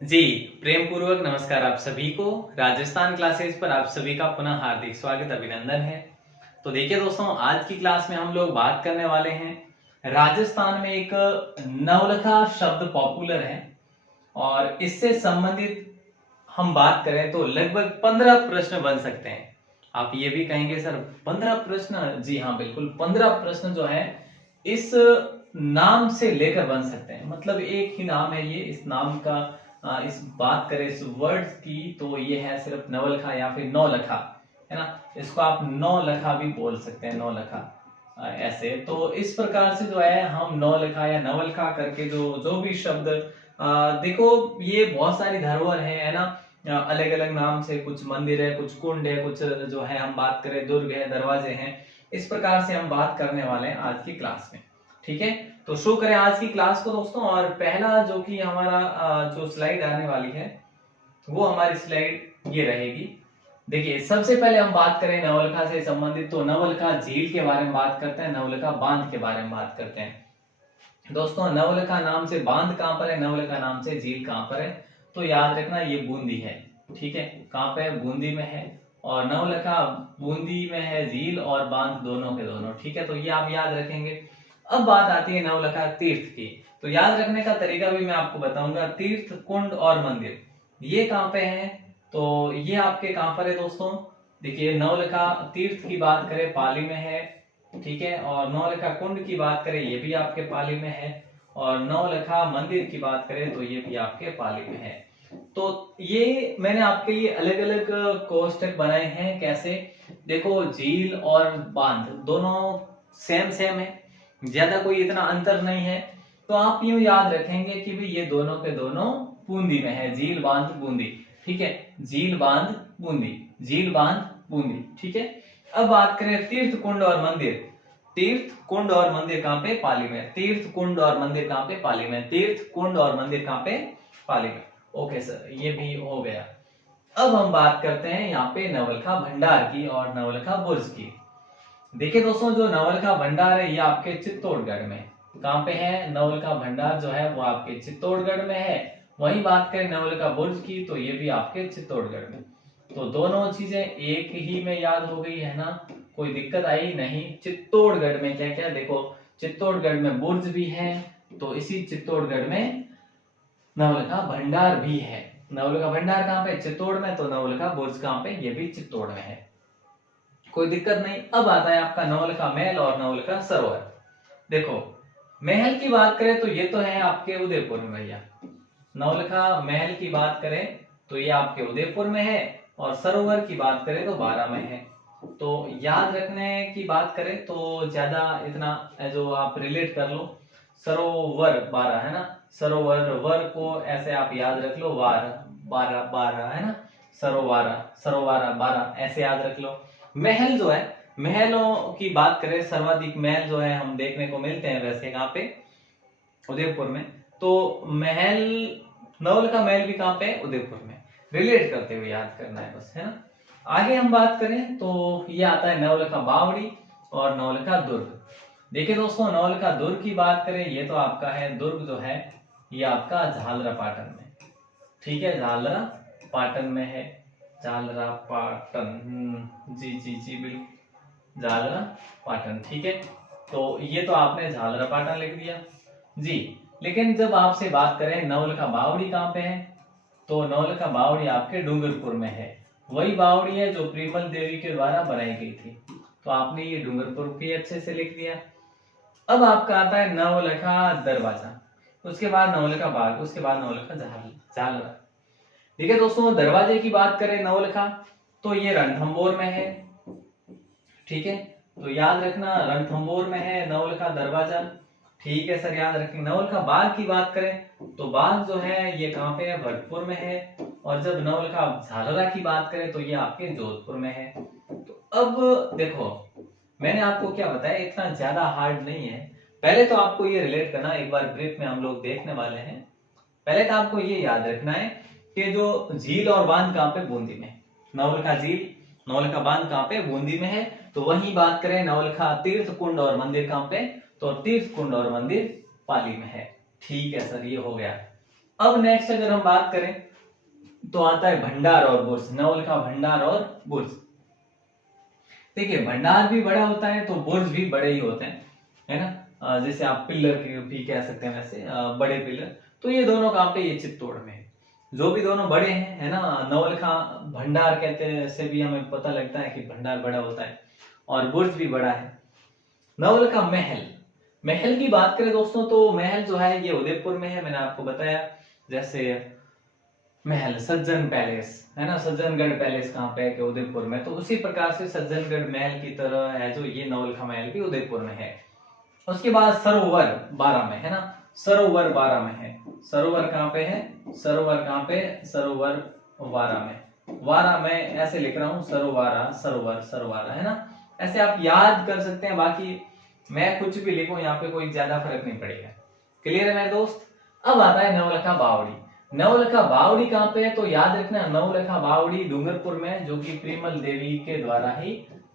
जी, प्रेम पूर्वक नमस्कार आप सभी को। राजस्थान क्लासेस पर आप सभी का पुनः हार्दिक स्वागत अभिनंदन है। तो देखिए दोस्तों, आज की क्लास में हम लोग बात करने वाले हैं राजस्थान में एक नवलखा शब्द पॉपुलर है और इससे संबंधित हम बात करें तो लगभग 15 प्रश्न बन सकते हैं। आप ये भी कहेंगे सर 15 प्रश्न? जी हाँ, बिल्कुल 15 प्रश्न जो है इस नाम से लेकर बन सकते हैं। मतलब एक ही नाम है ये, इस नाम का इस बात करें इस वर्ड की तो ये है सिर्फ नवलखा या फिर नौलखा, है ना। इसको आप नौलखा भी बोल सकते हैं, नौलखा ऐसे। तो इस प्रकार से जो है हम नौलखा या नवलखा करके जो भी शब्द देखो, ये बहुत सारी धरोहर है ना। अलग अलग नाम से, कुछ मंदिर है, कुछ कुंड है, कुछ जो है हम बात करें दुर्ग है, दरवाजे हैं। इस प्रकार से हम बात करने वाले हैं आज की क्लास में। ठीक है, तो शुरू करें आज की क्लास को दोस्तों। और पहला जो कि हमारा जो स्लाइड आने वाली है वो हमारी स्लाइड ये रहेगी। देखिए, सबसे पहले हम बात करें नवलखा से संबंधित, तो नवलखा झील के बारे में बात करते हैं, नवलखा बांध के बारे में बात करते हैं। दोस्तों, नवलखा नाम से बांध कहां पर है, नवलखा नाम से झील कहां पर है? तो याद रखना ये बूंदी है। ठीक है, कहां पे है? बूंदी में है। और नवलखा बूंदी में है झील और बांध दोनों के दोनों। ठीक है, तो ये आप याद रखेंगे। अब बात आती है नवलखा तीर्थ की। तो याद रखने का तरीका भी मैं आपको बताऊंगा। तीर्थ, कुंड और मंदिर ये कहां पे है? तो ये आपके कहां पर है दोस्तों? देखिए, नवलखा तीर्थ की बात करें पाली में है। ठीक है, और नौलखा कुंड की बात करें ये भी आपके पाली में है। और नौलखा मंदिर की बात करें तो ये भी आपके पाली में है। तो ये मैंने आपके लिए अलग अलग कोष्टक बनाए हैं। कैसे? देखो, झील और बांध दोनों सेम सेम है, ज्यादा कोई इतना अंतर नहीं है। तो आप यूं याद रखेंगे कि भाई ये दोनों के दोनों बूंदी में है, झील बांध बूंदी। ठीक है, झील बांध बूंदी, झील बांध बूंदी। ठीक है, अब बात करें तीर्थ, कुंड और मंदिर। तीर्थ, कुंड और मंदिर कहां पे? पाली में। तीर्थ, कुंड और मंदिर कहां पे? पाली में। तीर्थ, कुंड और मंदिर कहां पे? पाली में। ओके सर, ये भी हो गया। अब हम बात करते हैं यहाँ पे नवलखा भंडार की और नवलखा बुर्ज की। देखिए दोस्तों, जो नवलखा भंडार है ये आपके चित्तौड़गढ़ में। कहां पे है? नवलखा भंडार जो है वो आपके चित्तौड़गढ़ में है। वहीं बात करें नवलखा बुर्ज की तो ये भी आपके चित्तौड़गढ़ में। तो दोनों चीजें एक ही में याद हो गई है ना, कोई दिक्कत आई नहीं। चित्तौड़गढ़ में क्या क्या देखो, चित्तौड़गढ़ में बुर्ज भी है, तो इसी चित्तौड़गढ़ में नवलखा भंडार भी है। नवलखा भंडार कहां पे? चित्तौड़ में। तो नवलखा बुर्ज कहां पे? ये भी चित्तौड़ में है, कोई दिक्कत नहीं। अब आता है आपका नवलखा महल और नवलखा सरोवर। देखो, महल की बात करें तो ये तो है आपके उदयपुर में भैया। नवलखा महल की बात करें तो ये आपके उदयपुर में है। और सरोवर की बात करें तो बारां में है। तो याद रखने की बात करें तो ज्यादा इतना जो आप रिलेट कर लो, सरोवर बारह है ना, सरोवर वर को ऐसे आप याद रख लो, वार बारह बारह है ना, सरोवारा सरोवारा बारह ऐसे याद रख लो। महल जो है, महलों की बात करें, सर्वाधिक महल जो है हम देखने को मिलते हैं वैसे कहाँ पे? उदयपुर में। तो महल, नवलखा महल भी कहाँ पे? उदयपुर में। रिलेट करते हुए याद करना है बस, है ना। आगे हम बात करें तो ये आता है नवलखा बावड़ी और नवलखा दुर्ग। देखिए दोस्तों, नवलखा दुर्ग की बात करें ये तो आपका है, दुर्ग जो है ये आपका झालरा पाटन में। ठीक है, झालरा पाटन में है। झालरा पाटन, जी जी जी बिल्कुल, झालरा पाटन। ठीक है, तो ये तो आपने झालरा पाटन लिख दिया जी। लेकिन जब आपसे बात करें नवलखा बावड़ी कहां पे है, तो नवलखा बावड़ी आपके डूंगरपुर में है। वही बावड़ी है जो प्रीमल देवी के द्वारा बनाई गई थी। तो आपने ये डूंगरपुर भी अच्छे से लिख दिया। अब आपका आता है नवलखा दरवाजा, उसके बाद नवलखा बाग, उसके बाद नवलखा झालरा। ठीक है दोस्तों, दरवाजे की बात करें नवलखा तो ये रणथंभौर में है। ठीक है, तो याद रखना रणथंभौर में है नवलखा दरवाजा। ठीक है सर, याद रखेंगे। नवलखा बाग की बात करें तो बाग जो है ये कहां पे है? भरतपुर में है। और जब नवलखा झालरा की बात करें तो ये आपके जोधपुर में है। तो अब देखो, मैंने आपको क्या बताया, इतना ज्यादा हार्ड नहीं है। पहले तो आपको ये रिलेट करना, एक बार ब्रीफ में हम लोग देखने वाले हैं। पहले तो आपको ये याद रखना है कि जो झील और बांध कहां पे? बूंदी में। नवलखा झील, नवलखा बांध कहां पे? बूंदी में है। तो वहीं बात करें नवलखा तीर्थ, कुंड और मंदिर कहां पे? तो तीर्थ, कुंड और मंदिर पाली में है। ठीक है सर, ये हो गया। अब नेक्स्ट अगर हम बात करें तो आता है भंडार और बुर्ज, नवलखा भंडार और बुर्ज। देखिए भंडार भी बड़ा होता है तो बुर्ज भी बड़े ही होते हैं, है ना। जैसे आप पिलर भी कह सकते हैं वैसे, बड़े पिलर। तो ये दोनों कहाँ पे, ये चित्तौड़ में है। जो भी दोनों बड़े हैं, है ना। नवलखा भंडार कहते हैं, से भी हमें पता लगता है कि भंडार बड़ा होता है, और बुर्ज भी बड़ा है। नवलखा महल, महल की बात करें दोस्तों तो महल जो है ये उदयपुर में है, मैंने आपको बताया। जैसे महल सज्जन पैलेस, है ना, सज्जनगढ़ पैलेस कहाँ पे है कि उदयपुर में, तो उसी प्रकार से सज्जनगढ़ महल की तरह है जो ये नवलखा महल भी उदयपुर में है। उसके बाद सरोवर 12 में, है ना, सरोवर 12 में है। सरोवर कहाँ पे है, सरोवर कहाँ पे, सरोवर 12 में, 12 में ऐसे लिख रहा हूं, सरोवारा सरोवर सरोवारा, है ना। ऐसे आप याद कर सकते हैं, बाकी मैं कुछ भी लिखूं यहाँ पे कोई ज्यादा फर्क नहीं पड़ेगा। क्लियर है मेरे दोस्त। अब आता है नवलखा बावड़ी। नवलखा बावड़ी कहाँ पे है, तो याद रखना नवलखा बावड़ी डूंगरपुर में, जो कि प्रेमल देवी के द्वारा ही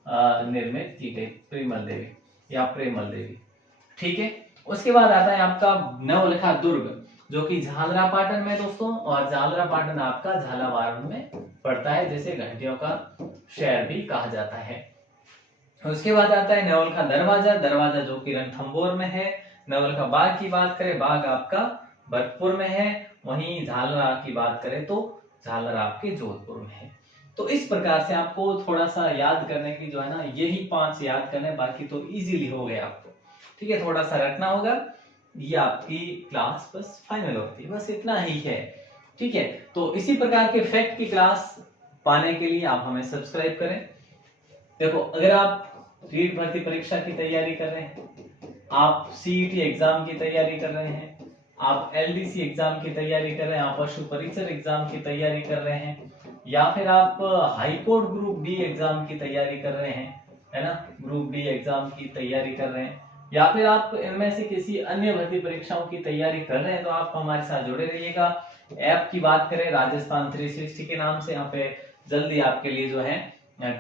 निर्मित की गई, प्रेमल देवी या प्रेमल देवी, ठीक है। उसके बाद आता है आपका नवलखा दुर्ग, जो कि झालरापाटन में दोस्तों, और झालरापाटन आपका झालावाड़ में पड़ता है, जिसे घंटियों का शहर भी कहा जाता है। उसके बाद आता है नवलखा दरवाजा, दरवाजा जो कि रणथंभौर में है। नवलखा बाग की बात करें, बाग आपका भरतपुर में है। वहीं झालरा की बात करें तो झालरा आपके जोधपुर में है। तो इस प्रकार से आपको थोड़ा सा याद करने की जो है ना, यही 5 याद करने, बाकी तो इजीली हो गए आपको, ठीक है। थोड़ा सा रखना होगा, ये आपकी क्लास बस फाइनल होती है, बस इतना ही है, ठीक है। तो इसी प्रकार के फैक्ट की क्लास पाने के लिए आप हमें सब्सक्राइब करें। देखो अगर आप रीट भर्ती परीक्षा की तैयारी कर रहे हैं, आप सीईटी एग्जाम की तैयारी कर रहे हैं, आप एलडीसी एग्जाम की तैयारी कर रहे हैं, आप पशु परीक्षक एग्जाम की तैयारी कर रहे हैं, या फिर आप हाईकोर्ट ग्रुप बी एग्जाम की तैयारी कर रहे हैं, है ना, ग्रुप बी एग्जाम की तैयारी कर रहे हैं, या फिर आप इनमें से किसी अन्य भर्ती परीक्षाओं की तैयारी कर रहे हैं, तो आप हमारे साथ जुड़े रहिएगा। ऐप की बात करें राजस्थान 360 के नाम से, यहाँ पे जल्दी आपके लिए जो है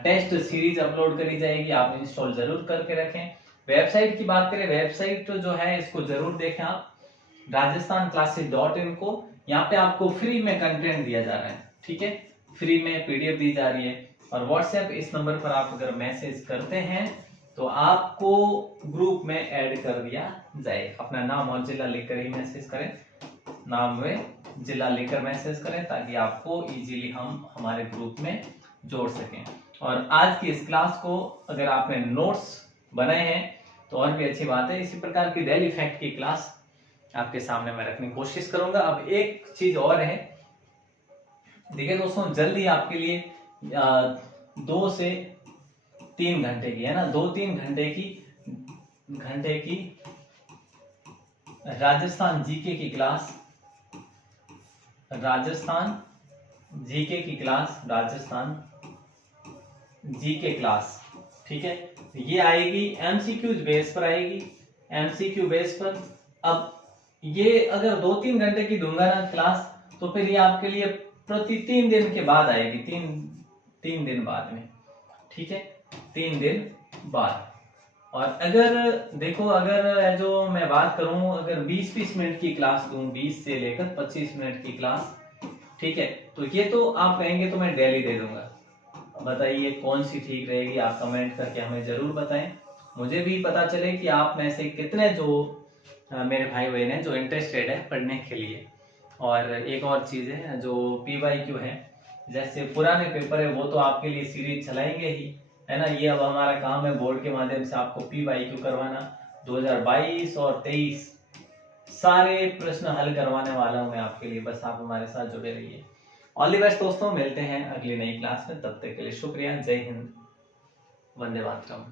टेस्ट सीरीज अपलोड करी जाएगी, आप इंस्टॉल जरूर करके रखें। वेबसाइट की बात करें, वेबसाइट जो है इसको जरूर देखें आप, rajasthanclasses.in को। यहाँ पे आपको फ्री में कंटेंट दिया जा रहा है, ठीक है, फ्री में पीडीएफ दी जा रही है। और व्हाट्सएप इस नंबर पर आप अगर मैसेज करते हैं तो आपको ग्रुप में ऐड कर दिया जाएगा। अपना नाम और जिला लेकर ही मैसेज करें, नाम व जिला लेकर मैसेज करें, ताकि आपको इजीली हम हमारे ग्रुप में जोड़ सकें। और आज की इस क्लास को अगर आपने नोट्स बनाए हैं तो और भी अच्छी बात है। इसी प्रकार की डेली फैक्ट की क्लास आपके सामने मैं रखने की कोशिश करूंगा। अब एक चीज और है, देखिए दोस्तों, जल्दी आपके लिए 2 से 3 घंटे की, है ना, 2-3 घंटे की राजस्थान जीके की क्लास, राजस्थान जीके की क्लास, राजस्थान जीके क्लास, ठीक है। ये आएगी एमसीक्यूज बेस पर, आएगी एमसीक्यू बेस पर। अब ये अगर 2-3 घंटे की दूंगा ना क्लास, तो फिर ये आपके लिए प्रति 3 दिन के बाद आएगी, 3 दिन बाद में, ठीक है, 3 दिन बाद। और अगर देखो, अगर जो मैं बात करूं, अगर 20-20 मिनट की क्लास दूं, 20 से लेकर 25 मिनट की क्लास, ठीक है, तो ये तो आप कहेंगे तो मैं डेली दे दूंगा। बताइए कौन सी ठीक रहेगी, आप कमेंट करके हमें जरूर बताएं, मुझे भी पता चले कि आप में से कितने जो मेरे भाई बहन हैं जो इंटरेस्टेड है पढ़ने के लिए। और एक और चीज है, जो PYQ है, जैसे पुराने पेपर है वो तो आपके लिए सीरीज चलाएंगे ही, है ना। ये अब हमारा काम है बोर्ड के माध्यम से आपको PYQ करवाना। 2022 और 23 सारे प्रश्न हल करवाने वाला हूं मैं आपके लिए, बस आप हमारे साथ जुड़े रहिए। ऑल द बेस्ट दोस्तों, मिलते हैं अगली नई क्लास में, तब तक के लिए शुक्रिया। जय हिंद, वंदे मातरम।